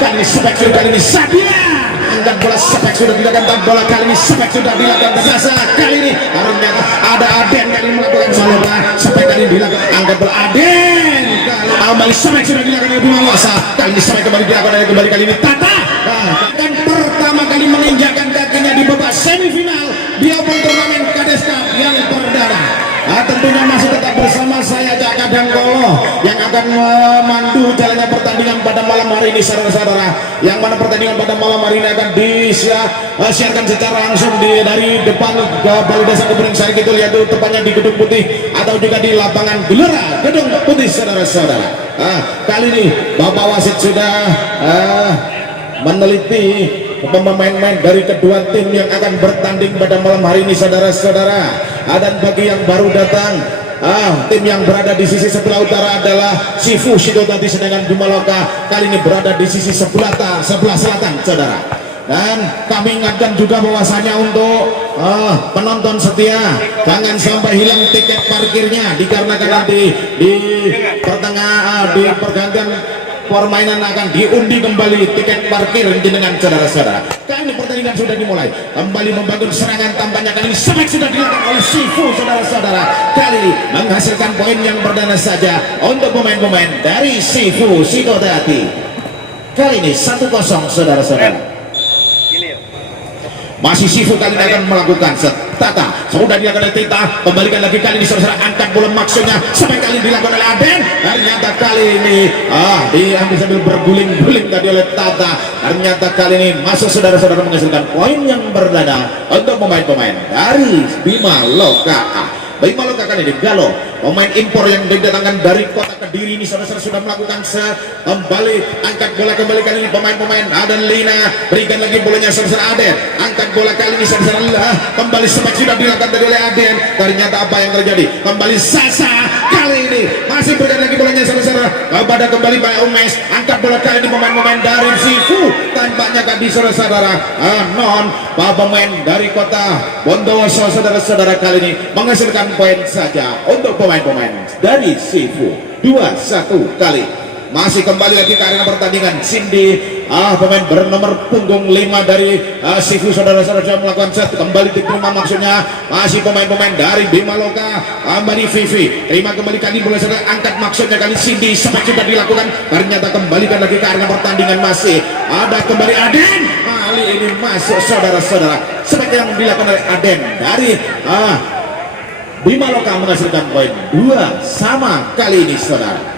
kali ini Sepek sudah, kali ini Sabia angkat bola, Sepek sudah dilakukan bola, kali ini Sepek sudah dilakukan Sasa, kali ini ternyata ada Aden kali ini melakukan bola, Sepek kali ini dilakukan angkat bola Aden, kembali Sepek sudah dilakukan oleh Bima Loka, kali ini Sepek kembali dilakukan kembali kali ini Tata akan pertama kali menginjakkan kakinya di babak semifinal di Open Turnamen Kades Cup yang perdana. Tentunya masih tetap bersama saya Jaka Dangkolo yang akan memandu jalannya pertandingan pada malam hari ini, saudara-saudara. Yang mana pertandingan pada malam hari ini akan disiarkan secara langsung dari depan ke Balai Desa Kebun Sari Kidul, yaitu tepatnya di Gedung Putih atau juga di lapangan Gelora Gedung Putih, saudara-saudara. Kali ini Bapak Wasit sudah meneliti pemain-pemain dari kedua tim yang akan bertanding pada malam hari ini, saudara-saudara. Dan bagi yang baru datang, tim yang berada di sisi sebelah utara adalah Sifu Sidotati, sedangkan Bima Loka kali ini berada di sisi sebelah selatan, saudara. Dan kami ingatkan juga bahwasanya untuk penonton setia jangan sampai hilang tiket parkirnya, dikarenakan nanti di pertengahan di pergantian permainan akan diundi kembali tiket parkir dengan saudara-saudara. Kali ini pertandingan sudah dimulai, kembali membangun serangan, tampaknya kali ini Sepek sudah dilakukan oleh Sifu, saudara-saudara. Kali ini menghasilkan poin yang perdana saja untuk pemain-pemain dari Sifu Sidotati. Kali ini 1-0, saudara-saudara. Masih Sifu kali ini akan melakukan Tata sudah dilakukan oleh Tita, kembalikan lagi kali ini saudara, angkat bola maksudnya sampai kali ini dilakukan oleh Aden, ternyata kali ini diambil sambil berguling-guling tadi oleh Tata, ternyata kali ini masuk, saudara-saudara, menghasilkan poin yang perdana untuk pemain-pemain dari Bima Loka. Bima Loka kali ini Galo, pemain impor yang didatangkan dari kota Kediri ini, saudara-saudara, sudah melakukan kembali angkat bola kembali kali ini pemain-pemain. Ada Lina, berikan lagi bolanya saudara Aden, angkat bola kali ini saudara, kembali Sepek sudah dilakukan tadi oleh Aden, ternyata apa yang terjadi, kembali Sasa kali ini masih berikan lagi bolanya saudara kepada kembali Pak Umes, angkat bola kali ini pemain-pemain dari Sifu, tampaknya tadi saudara-saudara non pemain dari kota Bondowoso, saudara-saudara, kali ini menghasilkan poin saja untuk pemain-pemain dari Sifu. 2-1 kali masih kembali lagi ke arena pertandingan. Cindy pemain bernomor punggung 5 dari Sifu, saudara-saudara, sudah melakukan set kembali diterima, maksudnya masih pemain-pemain dari Bima Loka. Mbak Vivi terima kembali kali bola, saudara, angkat maksudnya kali Cindy, Sepek sudah dilakukan, ternyata kembalikan lagi ke arena pertandingan. Masih ada kembali Aden, kali ini masuk, saudara-saudara, Sepek yang dilakukan oleh Aden dari Bima Loka menghasilkan poin 2 sama kali ini, saudara.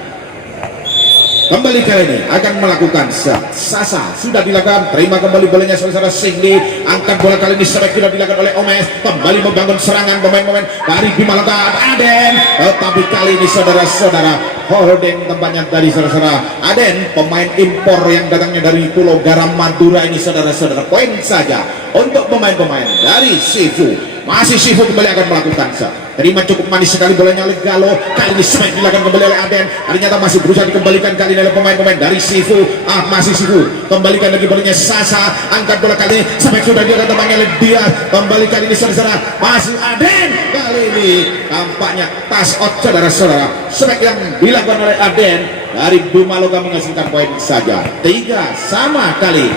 Kembali kali ini akan melakukan Sasa sudah dilakukan, terima kembali bolanya saudara Cindy, angkat bola kali ini Sepek sudah dilakukan oleh Omes, kembali membangun serangan pemain-pemain dari Bima Loka. Aden, tapi kali ini saudara-saudara holding tempatnya dari saudara Aden, pemain impor yang datangnya dari Pulau Garam Madura ini, saudara-saudara, poin saja untuk pemain-pemain dari Sifu. Masih Sifu kembali akan melakukan terima cukup manis sekali bolanya oleh Galo, kali ini Sepek dilakukan kembali oleh Aden, ternyata masih berusaha dikembalikan kali ini oleh pemain-pemain dari Sifu. Masih Sifu kembalikan lagi bolanya Sasa, angkat bola kali ini Sepek sudah dilakukan temannya oleh dia, kembali kali ini saudara, masih Aden, kali ini tampaknya tas out, saudara-saudara, Sepek yang dilakukan oleh Aden dari Bima Loka menghasilkan poin saja. 3 sama kali.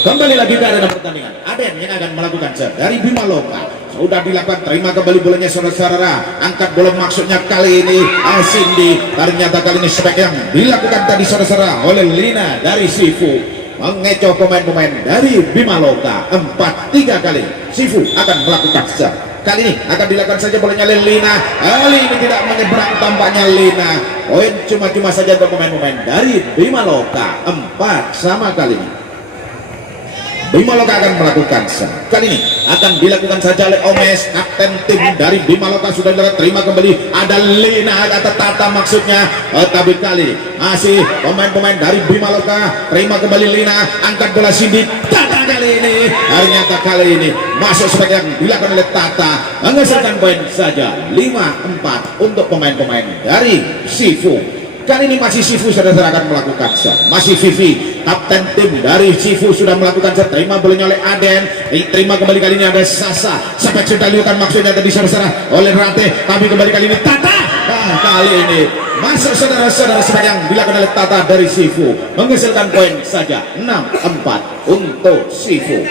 Kembali lagi ke arena pertandingan, Aden yang akan melakukan set dari Bima Loka, sudah dilakukan, terima kembali bolanya saudara-saudara, angkat bola maksudnya kali ini Cindy, ternyata kali ini Sepek yang dilakukan tadi saudara-saudara oleh Lina dari Sifu, mengecoh pemain-pemain dari Bima Loka. 4-3 kali Sifu akan melakukan set. Kali ini akan dilakukan saja bolanya oleh Lina, kali ini tidak menyeberang tampaknya Lina, poin cuma-cuma saja untuk pemain-pemain dari Bima Loka. 4 sama kali ini. Bima Loka akan melakukan kali ini akan dilakukan saja oleh Omes, kapten tim dari Bima Loka sudah dilakukan, terima kembali ada Lina atau Tata maksudnya, tapi kali masih pemain-pemain dari Bima Loka, terima kembali Lina, angkat bola Cindy, Tata kali ini, ternyata kali ini masuk sebagai yang dilakukan oleh Tata, menghasilkan poin saja 5-4 untuk pemain-pemain dari Sifu. Kali ini masih Sifu, saudara akan melakukan masih Vivi, kapten tim dari Sifu sudah melakukan terima bolanya oleh Aden, terima kembali kali ini ada Sasa, Sepek sudah dilakukan maksudnya tadi saudara oleh Rate, tapi kembali kali ini Tata, kali ini masuk saudara-saudara sepak yang dilakukan oleh Tata dari Sifu menghasilkan poin saja 6-4 untuk Sifu.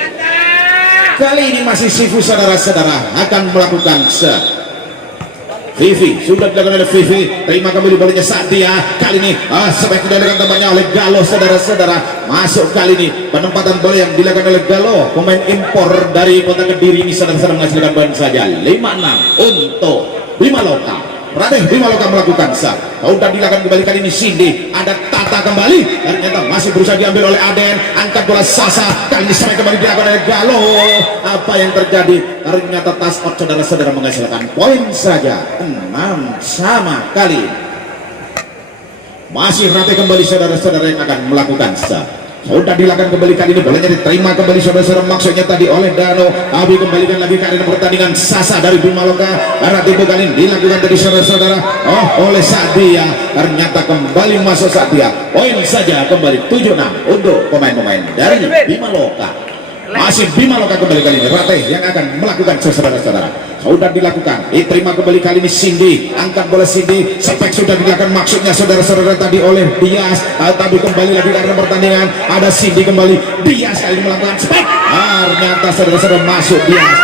Kali ini masih Sifu saudara-saudara akan melakukan Vivi sudah dilakukan oleh Vivi, terima kembali bolanya Satya. Kali ini sebaik tidak dengan temannya oleh Galo saudara-saudara. Masuk kali ini penempatan bola yang dilakukan oleh Galo, pemain impor dari kota Kediri ini saudara-saudara menghasilkan poin saja 5-6 untuk Bimaloka. Raden Bimaloka melakukan sudah dilakukan kembali kali ini Cindy, ada Tata kembali, ternyata masih berusaha diambil oleh Aden, angkat bola Sasa, kali ini sampai kembali dilakukan oleh Galo. Apa yang terjadi? Ternyata tas out saudara-saudara menghasilkan poin saja 6 sama kali. Masih Rate kembali saudara-saudara yang akan melakukan sudah dilakukan kembali kali ini bolanya diterima kembali saudara-saudara maksudnya tadi oleh Dano. Abi kembalikan lagi kali ini pertandingan Sasa dari Bimaloka karena tipe kali ini dilakukan tadi saudara-saudara oleh Satya, ternyata kembali masuk Satya, poin saja kembali 7-6 untuk pemain-pemain dari Bimaloka. Masih Bimaloka kembali kali ini Rate yang akan melakukan saudara-saudara. Sudah dilakukan diterima kembali kali ini Cindy, angkat bola Cindy, spek sudah dilakukan maksudnya saudara-saudara tadi oleh Dias, tapi kembali lagi karena pertandingan ada Cindy kembali, Dias kali ini melakukan spek, ternyata saudara-saudara masuk Dias.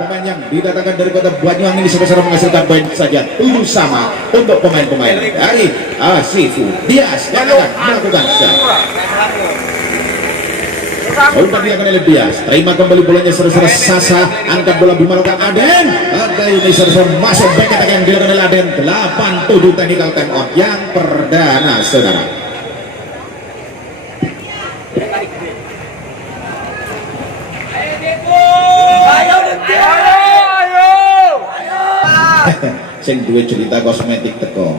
Pemain yang didatangkan dari kota Banyuwangi ini saudara-saudara menghasilkan poin saja 7 sama untuk pemain-pemain dari Sifu. Dias yang akan melakukan sudah dilakukan oleh Dias, terima kembali bolanya saudara-saudara Sasa, angkat bola Bimaloka Aden. Ini saudara-saudara masuk back attack yang dilakukan oleh Aden. 8-7 technical time out yang perdana saudara. Sing duwe cerita kosmetik teko.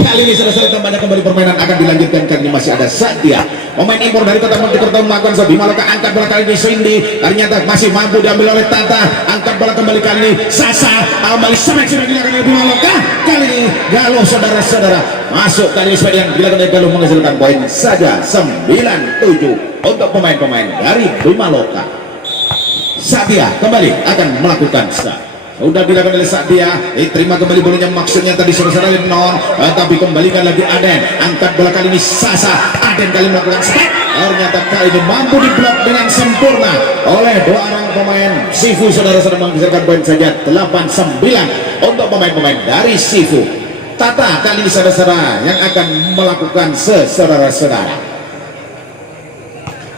Kali ini saudara-saudara tambahnya kembali permainan akan dilanjutkan kali ini masih ada Satya, pemain impor dari kota Mojokerto melakukan Bimaloka, angkat bola kali ini Cindy, ternyata masih mampu diambil oleh Tata, angkat bola kembali kali ini Sasa, kembali semek sudah dilakukan oleh Bimaloka. Kali ini Galo saudara-saudara masuk kali ini sepak yang dilakukan oleh Galo menghasilkan poin saja 9-7 untuk pemain-pemain dari Bimaloka. Satya kembali akan melakukan sudah dilakukan oleh Satya, diterima kembali bolanya maksudnya tadi saudara-saudara non, tapi kembalikan lagi Aden, angkat bola kali ini Sasa, Aden kali melakukan spek, ternyata kali ini mampu diblok dengan sempurna oleh dua orang pemain Sifu saudara-saudara menghasilkan poin saja 8-9 untuk pemain-pemain dari Sifu. Tata kali ini saudara-saudara yang akan melakukan saudara-saudara.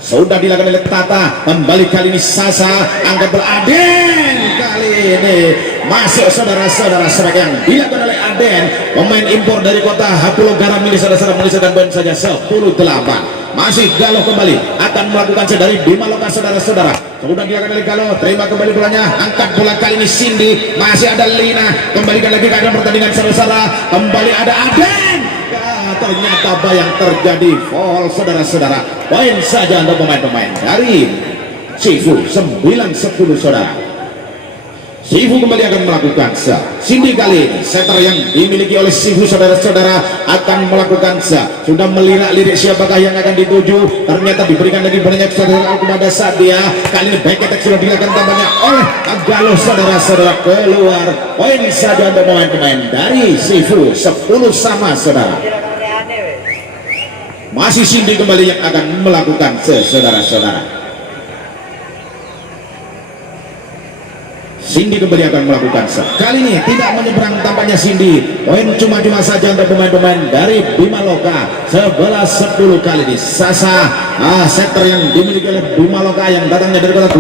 Sudah dilakukan oleh Tata, kembali kali ini Sasa, angkat bola Aden, kali ini masuk saudara-saudara sebagai yang dilakukan oleh Aden, pemain impor dari kota Pulau Garam ini saudara-saudara menghasilkan poin saja 10-8. Masih Galo kembali akan melakukan dari Bimaloka saudara-saudara. Sudah dilakukan oleh Galo, terima kembali bolanya, angkat bola kali ini Cindy, masih ada Lina, kembalikan lagi ke dalam pertandingan saudara-saudara, kembali ada Aden. Ternyata apa yang terjadi, foul saudara-saudara, poin saja untuk pemain-pemain dari Sifu 9-10 saudara. Sifu kembali akan melakukan Cindy kali ini setter yang dimiliki oleh Sifu saudara-saudara akan melakukan sudah melirik-lirik siapakah yang akan dituju, ternyata diberikan lagi banyak saudara kepada Satya. Kali ini back attack sudah dilakukan tampaknya oleh Galo saudara-saudara, keluar poin saja untuk pemain-pemain dari Sifu 10 sama saudara. Masih Cindy kembali yang akan melakukan saudara-saudara. Cindy kembali akan melakukan kali ini tidak menyeberang tampaknya Cindy, poin cuma-cuma saja untuk pemain-pemain dari Bimaloka 11-10 kali ini. Sasa setter yang dimiliki oleh Bimaloka yang datangnya dari kota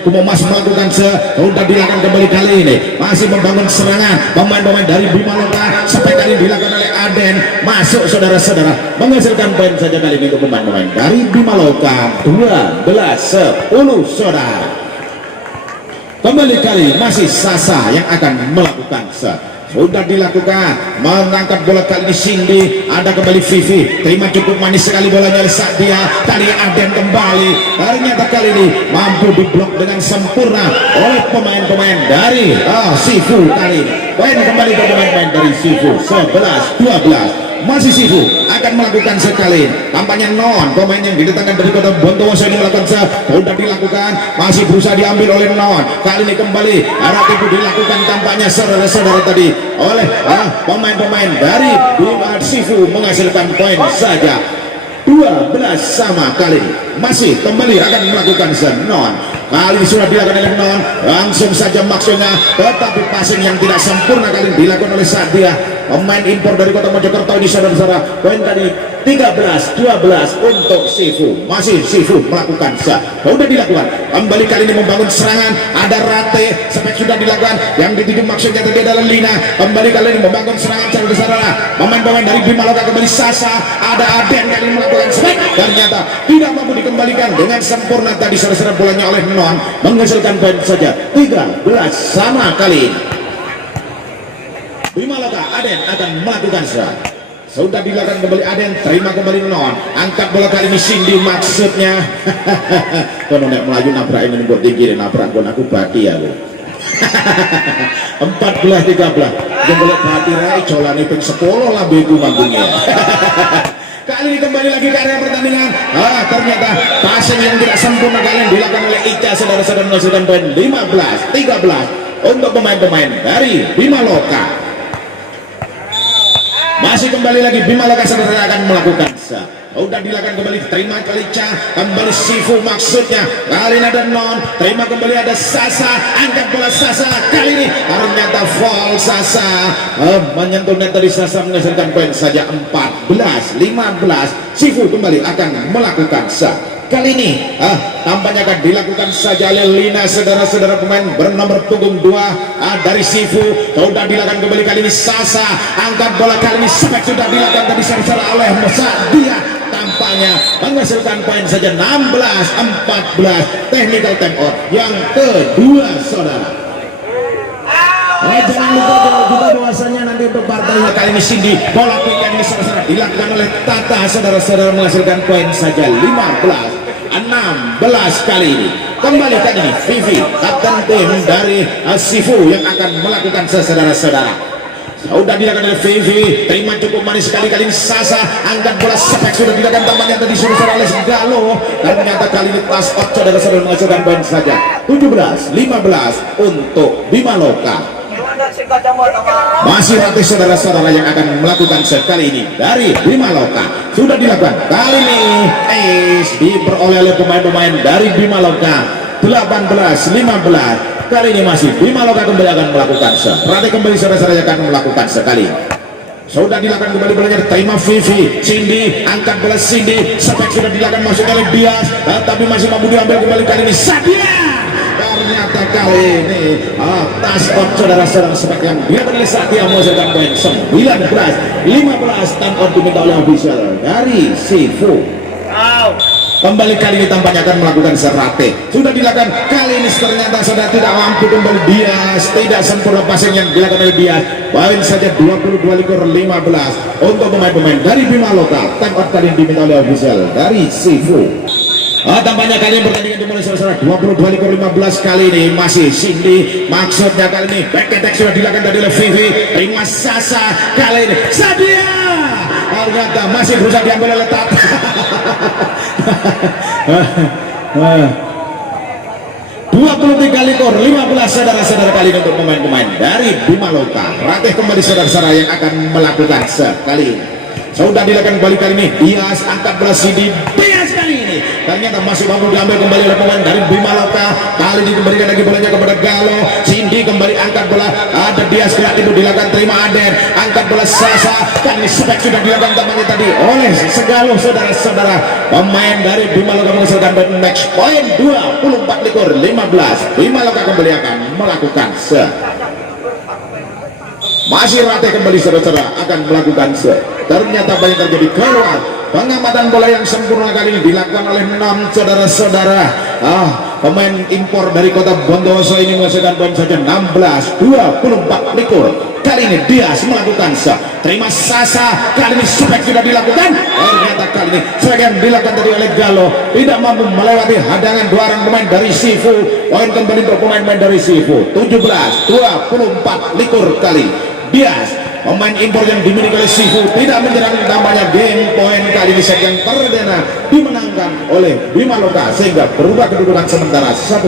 Kumo Mas melakukan sudah dilakukan kembali kali ini, masih membangun serangan pemain-pemain dari Bimaloka sampai kali ini dilakukan oleh Aden, masuk saudara-saudara menghasilkan poin saja kali ini untuk pemain-pemain dari Bimaloka 12-10 saudara. Kembali kali masih Sasa yang akan melakukan sudah dilakukan, mengangkat bola kali ini Cindy, ada kembali Vivi, terima cukup manis sekali bolanya oleh Satya, tadi Aden kembali, ternyata kali ini mampu diblok dengan sempurna oleh pemain-pemain dari Sifu. Kali ini poin kembali ke pemain-pemain dari Sifu 11-12 masih Sifu akan melakukan sekali, tampaknya Non pemain yang didatangkan dari kota Bontowoso ini melakukan sudah dilakukan, masih berusaha diambil oleh Non. Kali ini kembali arah itu dilakukan tampaknya saudara-saudara tadi oleh pemain-pemain dari Bima Sifu menghasilkan poin saja 12 sama. Kali ini masih kembali akan melakukan Non. Kali ini sudah dilakukan oleh Non, langsung saja maksudnya, tetapi passing yang tidak sempurna kali ini dilakukan oleh Satya, pemain impor dari kota Mojokerto ini saudara-saudara. Poin tadi 13-12 untuk Sifu, masih Sifu melakukan sudah dilakukan kembali kali ini membangun serangan, ada Rate spek sudah dilakukan, yang dituju maksudnya tadi adalah Lina, kembali kali ini membangun serangan saudara-saudara. Pemain-pemain dari Bima Loka kembali Sasa, ada Aden kali ini melakukan spek, ternyata tidak mampu dikembalikan dengan sempurna tadi saudara-saudara. Bolanya oleh Non menghasilkan poin saja 13 sama. Kali ini Bima Loka Aden akan melakukan sudah dilakukan kembali Aden, terima kembali Non, angkat bola kali ini Cindy maksudnya kono nek melayu nabrak ini buat tinggi nabrak kon aku bati aku 14-13 jempol bati rai jolane ping 10 lambeku mambungnya. Kali ini kembali lagi ke area pertandingan. Ternyata passing yang tidak sempurna kali ini dilakukan oleh Ica saudara-saudara, menghasilkan poin 15-13 untuk pemain-pemain dari Bima Loka. Masih kembali lagi Bima Loka saudara akan melakukan sudah dilakukan kembali, terima Kalica kembali Sifu maksudnya, kali ini ada Non, terima kembali ada Sasa, angkat bola Sasa, kali ini ternyata foul Sasa, menyentuh net dari Sasa menghasilkan poin saja 14-15. Sifu kembali akan melakukan kali ini tampaknya akan dilakukan saja oleh Lina saudara-saudara, pemain bernomor punggung 2 dari Sifu. Sudah dilakukan kembali kali ini Sasa, angkat bola kali ini spek sudah dilakukan tadi saudara oleh Musa, dia tampaknya menghasilkan poin saja 16-14. Technical time out yang kedua saudara. Jangan lupa juga bahwasanya nanti untuk partainya kali ini Cindy, bola pikan ini saudara dilakukan oleh Tata saudara-saudara, menghasilkan poin saja 15-16. Kali ini kembali kali ini Vivi, kapten tim dari Sifu yang akan melakukan saudara-saudara. Sudah dilakukan oleh Vivi, terima cukup manis sekali kali ini Sasa, angkat bola spek sudah dilakukan tampaknya tadi sudah oleh Galo, ternyata kali ini tas out saudara-saudara menghasilkan poin saja 17-15 untuk Bima Loka. Masih Ratih saudara-saudara yang akan melakukan set kali ini dari Bima Loka. Sudah dilakukan kali ini diperoleh oleh pemain-pemain dari Bima Loka 18-15. Kali ini masih Bima Loka kembali akan melakukan Ratih kembali saudara-saudara akan melakukan sekali. Sudah dilakukan kembali bolanya, terima Vivi, Cindy, angkat bola Cindy, spek sudah dilakukan masuk oleh Bias, tapi masih mampu diambil kembali kali ini Satya. Ternyata kali ini tas out saudara-saudara, spek yang dilakukan oleh Satya menghasilkan poin 19-15. Time out diminta oleh official dari Sifu. Kembali kali ini tampaknya akan melakukan serate. Sudah dilakukan kali ini ternyata sudah tidak mampu kembali Bias, tidak sempurna passing yang dilakukan oleh Bias. Poin saja 22-15 untuk pemain-pemain dari Bima Loka. Time out kali ini diminta oleh official dari Sifu. Tampaknya kali ini pertandingan dimulai saudara 22-15. Kali ini masih Cindy, maksudnya kali ini back attack sudah dilakukan tadi oleh Vivi, terima Sasa, kali ini Sadia, ternyata masih berusaha diambil oleh Tata. 23-15 saudara-saudara kali ini untuk pemain-pemain dari Bima Loka. Ratih kembali saudara-saudara yang akan melakukan sekali ini. Sudah dilakukan kembali kali ini Dias, angkat bola Cindy, Dias kali ini ternyata masih mampu diambil kembali oleh pemain dari Bima Loka. Kali ini dikembalikan lagi bolanya kepada Galo, Cindy kembali angkat bola, ada Dias gerak itu dilakukan, terima Aden, angkat bola Sasa, kali ini spek sudah dilakukan tampaknya tadi oleh Segalo saudara-saudara. Pemain dari Bima Loka menghasilkan match point 24-15. Bima Loka kembali akan melakukan masih Ratih kembali saudara-saudara akan melakukan ternyata banyak terjadi keluar. Pengamatan bola yang sempurna kali ini dilakukan oleh 6 saudara-saudara. Pemain impor dari kota Bondowoso ini menghasilkan poin saja 16-24. Kali ini Dias melakukan terima Sasa, kali ini spek sudah dilakukan, ternyata kali ini sebagian dilakukan tadi oleh Galo, tidak mampu melewati hadangan dua orang pemain dari Sifu. Poin kembali untuk pemain-pemain dari Sifu 17-24 kali Dias pemain impor yang dimiliki oleh Sifu tidak menyerang, namanya game point kali ini set yang perdana dimenangkan oleh Bima Loka sehingga berubah kedudukan sementara 1-0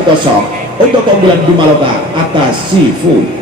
untuk keunggulan Bima Loka atas Sifu.